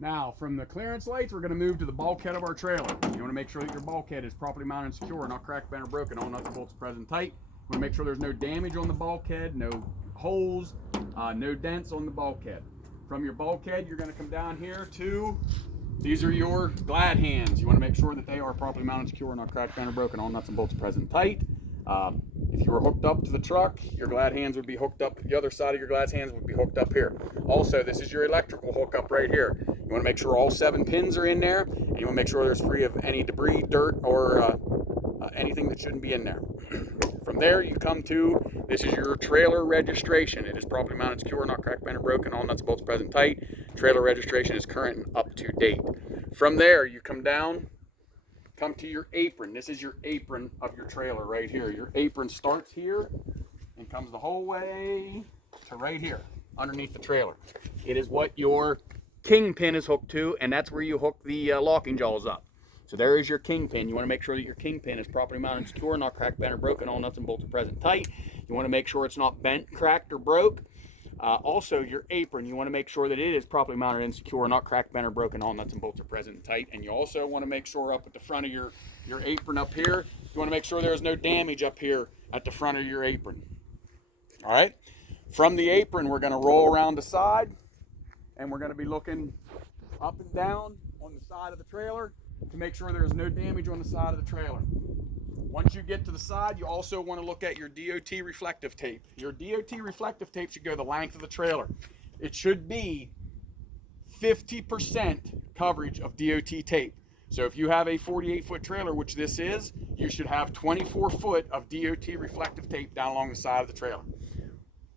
Now, from the clearance lights, we're going to move to the bulkhead of our trailer. You want to make sure that your bulkhead is properly mounted and secure, not cracked, bent, or broken. All nuts and bolts are present tight. You want to make sure there's no damage on the bulkhead, no holes, no dents on the bulkhead. From your bulkhead, you're going to come down here to, these are your glad hands. You want to make sure that they are properly mounted and secure, not cracked, bent, or broken. All nuts and bolts are present tight. If you were hooked up to the truck, your glad hands would be hooked up. The other side of your glad hands would be hooked up here. Also, this is your electrical hookup right here. You want to make sure all 7 pins are in there, and you want to make sure there's free of any debris, dirt, or anything that shouldn't be in there. From there, you come to, this is your trailer registration. It is properly mounted, secure, not cracked, bent, or broken. All nuts and bolts present tight. Trailer registration is current and up to date. From there, you come down, come to your apron. This is your apron of your trailer right here. Your apron starts here and comes the whole way to right here underneath the trailer. It is what your kingpin is hooked to, and that's where you hook the locking jaws up. So there is your kingpin. You want to make sure that your kingpin is properly mounted and secure, not cracked, bent, or broken. All nuts and bolts are present tight. You want to make sure it's not bent, cracked, or broke. Also, your apron, you want to make sure that it is properly mounted and secure, not cracked, bent, or broken. All nuts and bolts are present and tight. And you also want to make sure up at the front of your apron up here, you want to make sure there's no damage up here at the front of your apron. All right? From the apron, we're going to roll around the side, and we're going to be looking up and down on the side of the trailer to make sure there's no damage on the side of the trailer. Once you get to the side, you also want to look at your DOT reflective tape. Your DOT reflective tape should go the length of the trailer. It should be 50% coverage of DOT tape. So if you have a 48-foot trailer, which this is, you should have 24 foot of DOT reflective tape down along the side of the trailer.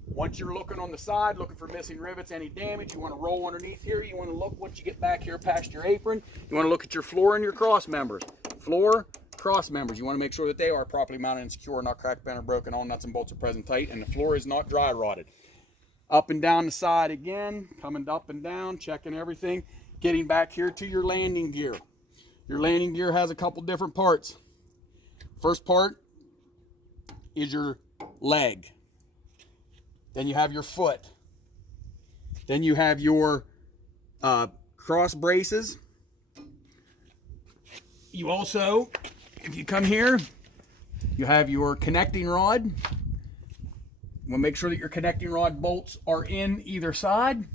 Once you're looking on the side, looking for missing rivets, any damage, you want to roll underneath here. You want to look once you get back here past your apron. You want to look at your floor and your cross members. Floor, cross members. You want to make sure that they are properly mounted and secure, not cracked, bent, or broken. All nuts and bolts are present tight, and the floor is not dry rotted. Up and down the side again, coming up and down, checking everything. Getting back here to your landing gear. Your landing gear has a couple different parts. First part is your leg. Then you have your foot. Then you have your cross braces. You also, if you come here, you have your connecting rod. You want to make sure that your connecting rod bolts are in either side.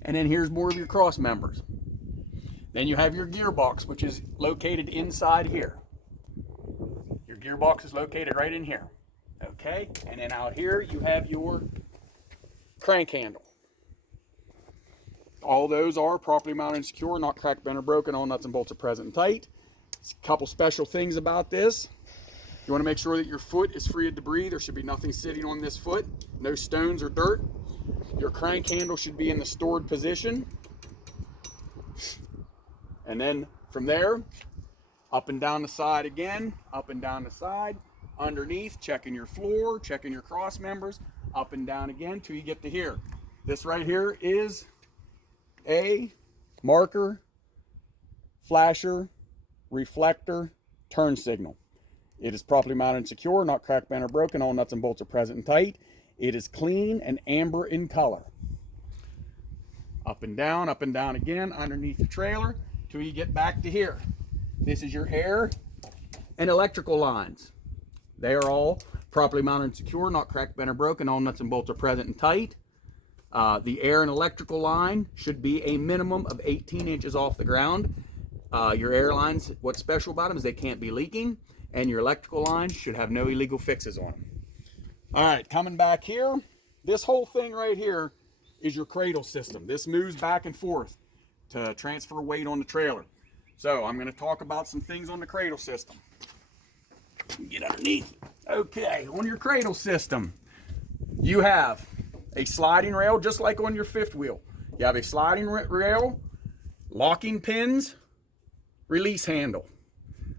And then here's more of your cross members. Then you have your gearbox, which is located inside here. Your gearbox is located right in here. Okay, and then out here you have your crank handle. All those are properly mounted and secure, not cracked, bent, or broken. All nuts and bolts are present and tight. A couple special things about this. You want to make sure that your foot is free of debris. There should be nothing sitting on this foot, no stones or dirt. Your crank handle should be in the stored position. And then from there, up and down the side again, up and down the side. Underneath, checking your floor, checking your cross members, up and down again till you get to here. This right here is a marker, flasher, reflector, turn signal. It is properly mounted and secure, not cracked, bent, or broken. All nuts and bolts are present and tight. It is clean and amber in color. Up and down again underneath the trailer till you get back to here. This is your air and electrical lines. They are all properly mounted and secure, not cracked, bent, or broken. All nuts and bolts are present and tight. The air and electrical line should be a minimum of 18 inches off the ground. Your air lines, what's special about them is they can't be leaking, and your electrical lines should have no illegal fixes on them. All right, coming back here, this whole thing right here is your cradle system. This moves back and forth to transfer weight on the trailer. So I'm going to talk about some things on the cradle system. Get underneath. Okay, on your cradle system, you have a sliding rail, just like on your fifth wheel. You have a sliding rail, locking pins, release handle.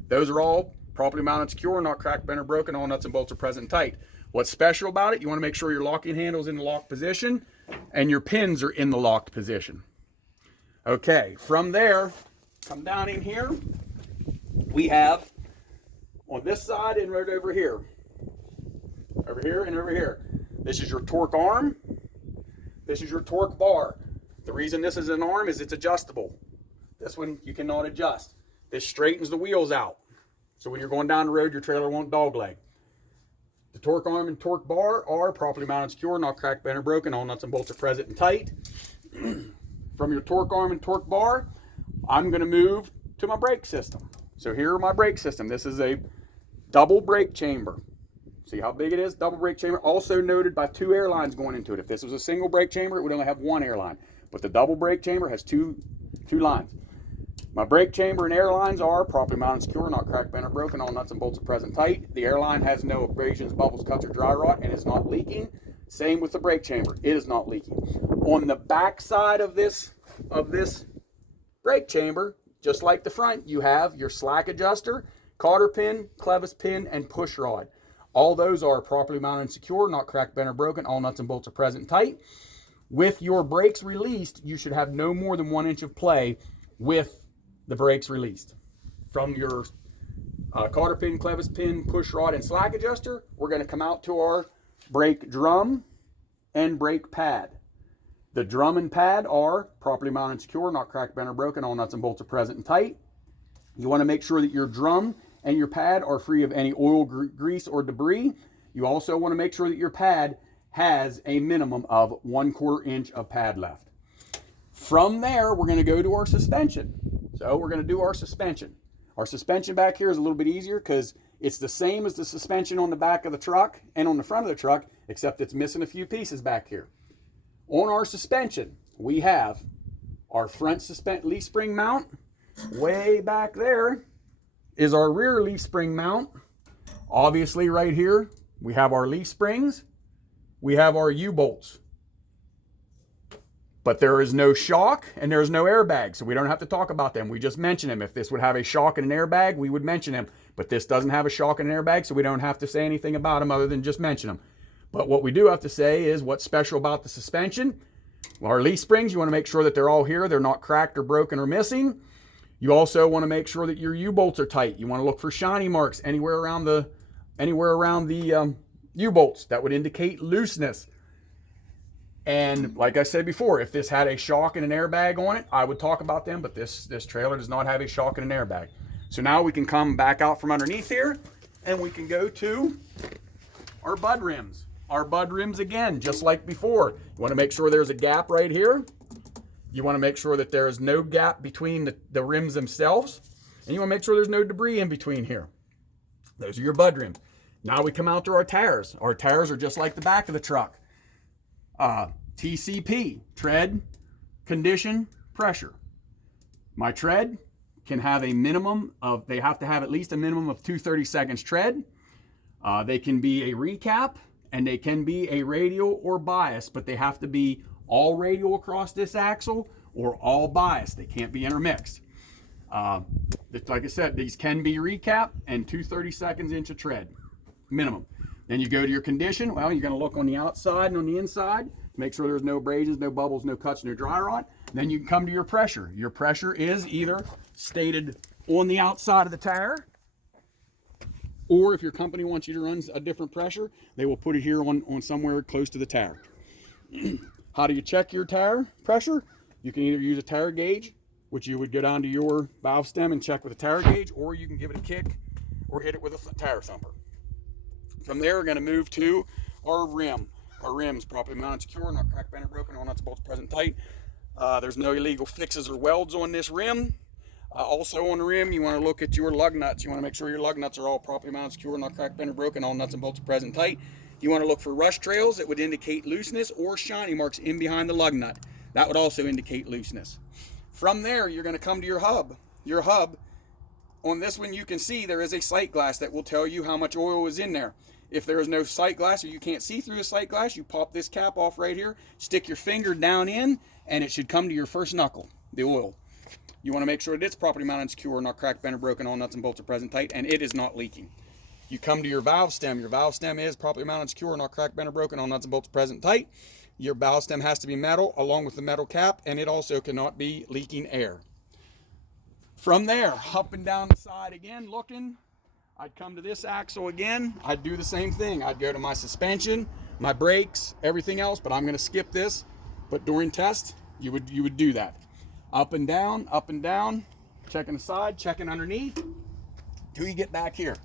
Those are all properly mounted, secure, not cracked, bent, or broken. All nuts and bolts are present and tight. What's special about it, you want to make sure your locking handle is in the locked position and your pins are in the locked position. Okay, from there, come down in here. We have on this side and right over here and over here. This is your torque arm. This is your torque bar. The reason this is an arm is it's adjustable. This one you cannot adjust. This straightens the wheels out. So when you're going down the road, your trailer won't dogleg. The torque arm and torque bar are properly mounted and secure, not cracked, bent, or broken. All nuts and bolts are present and tight. From your torque arm and torque bar, I'm going to move to my brake system. So here are my brake system. This is a double brake chamber. See how big it is? Double brake chamber. Also noted by 2 air lines going into it. If this was a single brake chamber, it would only have 1 air line. But the double brake chamber has two lines. My brake chamber and air lines are properly mounted and secure, not cracked, bent, or broken. All nuts and bolts are present tight. The air line has no abrasions, bubbles, cuts, or dry rot, and is not leaking. Same with the brake chamber. It is not leaking. On the back side of this brake chamber, just like the front, you have your slack adjuster, cotter pin, clevis pin, and push rod. All those are properly mounted and secure, not cracked, bent, or broken. All nuts and bolts are present and tight. With your brakes released, you should have no more than 1 inch of play with the brakes released. From your cotter pin, clevis pin, push rod, and slack adjuster, we're going to come out to our brake drum and brake pad. The drum and pad are properly mounted and secure, not cracked, bent, or broken. All nuts and bolts are present and tight. You want to make sure that your drum and your pad are free of any oil, grease, or debris. You also want to make sure that your pad has a minimum of 1/4 inch of pad left. From there, we're going to go to our suspension. So we're going to do our suspension. Our suspension back here is a little bit easier because it's the same as the suspension on the back of the truck and on the front of the truck, except it's missing a few pieces back here. On our suspension, we have our front leaf spring mount. Way back there is our rear leaf spring mount. Obviously right here, we have our leaf springs. We have our U-bolts. But there is no shock and there's no airbag, so we don't have to talk about them. We just mention them. If this would have a shock and an airbag, we would mention them. But this doesn't have a shock and an airbag, so we don't have to say anything about them other than just mention them. But what we do have to say is what's special about the suspension. Well, our leaf springs, you want to make sure that they're all here. They're not cracked or broken or missing. You also want to make sure that your U-bolts are tight. You want to look for shiny marks anywhere around the U-bolts. That would indicate looseness. And like I said before, if this had a shock and an airbag on it, I would talk about them, but this trailer does not have a shock and an airbag. So now we can come back out from underneath here and we can go to our bud rims. Our bud rims again, just like before. You want to make sure there's a gap right here. You want to make sure that there is no gap between the rims themselves. And you want to make sure there's no debris in between here. Those are your bud rims. Now we come out to our tires. Our tires are just like the back of the truck. TCP, tread, condition, pressure. My tread can have a minimum of, they have to have at least a minimum of 2 seconds tread. They can be a recap and they can be a radial or bias, but they have to be all radial across this axle or all bias. They can't be intermixed. Like I said, these can be recap and 2 seconds inch of tread, minimum. Then you go to your condition. Well, you're going to look on the outside and on the inside, make sure there's no abrasions, no bubbles, no cuts, no dry rot. Then you can come to your pressure. Your pressure is either stated on the outside of the tire, or if your company wants you to run a different pressure, they will put it here on somewhere close to the tire. How do you check your tire pressure? You can either use a tire gauge, which you would go down to your valve stem and check with a tire gauge, or you can give it a kick or hit it with a tire thumper. From there, we're going to move to our rim. Our rim's properly mounted, secure, not cracked, bent, or broken. All nuts and bolts present tight. There's no illegal fixes or welds on this rim. Also on the rim, you want to look at your lug nuts. You want to make sure your lug nuts are all properly mounted, secure, not cracked, bent, or broken. All nuts and bolts are present tight. You want to look for rust trails that would indicate looseness or shiny marks in behind the lug nut. That would also indicate looseness. From there, you're going to come to your hub. Your hub, on this one, you can see there is a sight glass that will tell you how much oil is in there. If there is no sight glass or you can't see through the sight glass, you pop this cap off right here, stick your finger down in, and it should come to your first knuckle, the oil. You want to make sure that it's properly mounted and secure, not cracked, bent, or broken. All nuts and bolts are present tight, and it is not leaking. You come to your valve stem. Your valve stem is properly mounted and secure, not cracked, bent, or broken. All nuts and bolts are present tight. Your valve stem has to be metal along with the metal cap, and it also cannot be leaking air. From there, up and down the side again, looking. I'd come to this axle again. I'd do the same thing. I'd go to my suspension, my brakes, everything else, but I'm going to skip this. But during test, you would do that. Up and down, checking the side, checking underneath, till you get back here.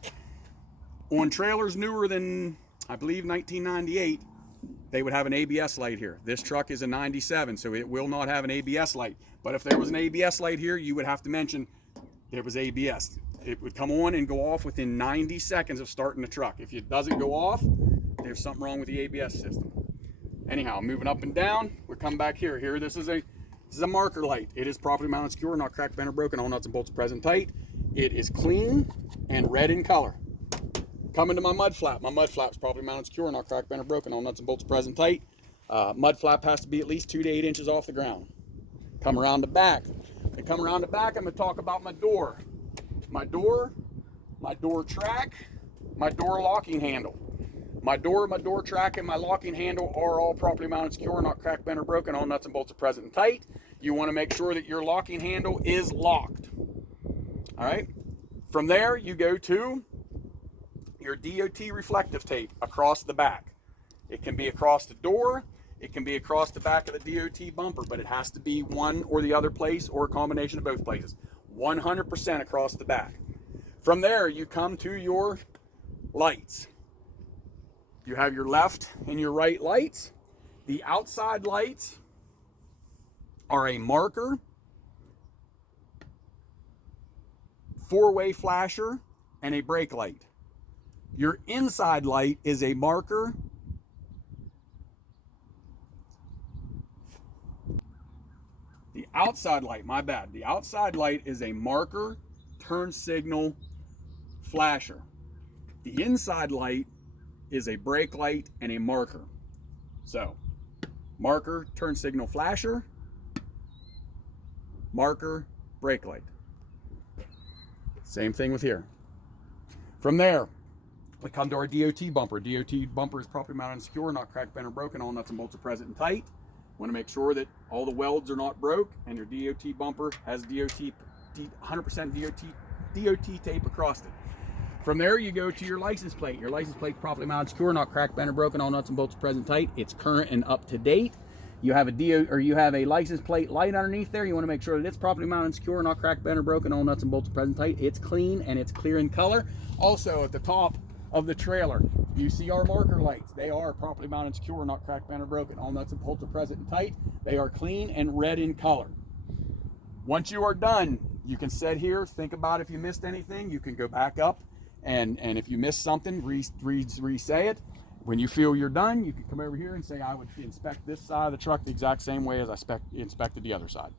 On trailers newer than, I believe, 1998, they would have an ABS light here. This truck is a 97, so it will not have an ABS light. But if there was an ABS light here, you would have to mention there was ABS. It would come on and go off within 90 seconds of starting the truck. If it doesn't go off, there's something wrong with the ABS system. Anyhow, moving up and down, we're coming back here. This is a marker light. It is properly mounted, secure, not cracked, bent, or broken. All nuts and bolts are present tight. It is clean and red in color. Coming to my mud flap. My mud flap is properly mounted, secure, not cracked, bent, or broken. All nuts and bolts are present tight. Mud flap has to be at least 2 to 8 inches off the ground. Come around the back. And come around the back, I'm going to talk about my door. My door track, my door locking handle. My door track, and my locking handle are all properly mounted, secure, not cracked, bent, or broken. All nuts and bolts are present and tight. You want to make sure that your locking handle is locked. All right. From there, you go to your DOT reflective tape across the back. It can be across the door. It can be across the back of the DOT bumper, but it has to be one or the other place, or a combination of both places. 100% across the back. From there, you come to your lights. You have your left and your right lights. The outside lights are a marker, four-way flasher, and a brake light. Your inside light is a marker, the outside light, my bad. The outside light is a marker, turn signal, flasher. The inside light is a brake light and a marker. So, marker, turn signal, flasher, marker, brake light. Same thing with here. From there, we come to our DOT bumper. DOT bumper is properly mounted and secure, not cracked, bent, or broken. All nuts and bolts are present and tight. Want to make sure that all the welds are not broke, and your DOT bumper has 100% DOT tape across it. From there, you go to your license plate. Your license plate properly mounted, secure, not cracked, bent, or broken. All nuts and bolts are present tight. It's current and up to date. You have a license plate light underneath there. You want to make sure that it's properly mounted, secure, not cracked, bent, or broken. All nuts and bolts are present tight. It's clean and it's clear in color. Also, at the top of the trailer, you see our marker lights. They are properly mounted, secure, not cracked, bent, or broken. All nuts and bolts are present and tight. They are clean and red in color. Once you are done, you can sit here, think about if you missed anything. You can go back up, and if you missed something, re-say it. When you feel you're done, you can come over here and say, I would inspect this side of the truck the exact same way as I inspected the other side.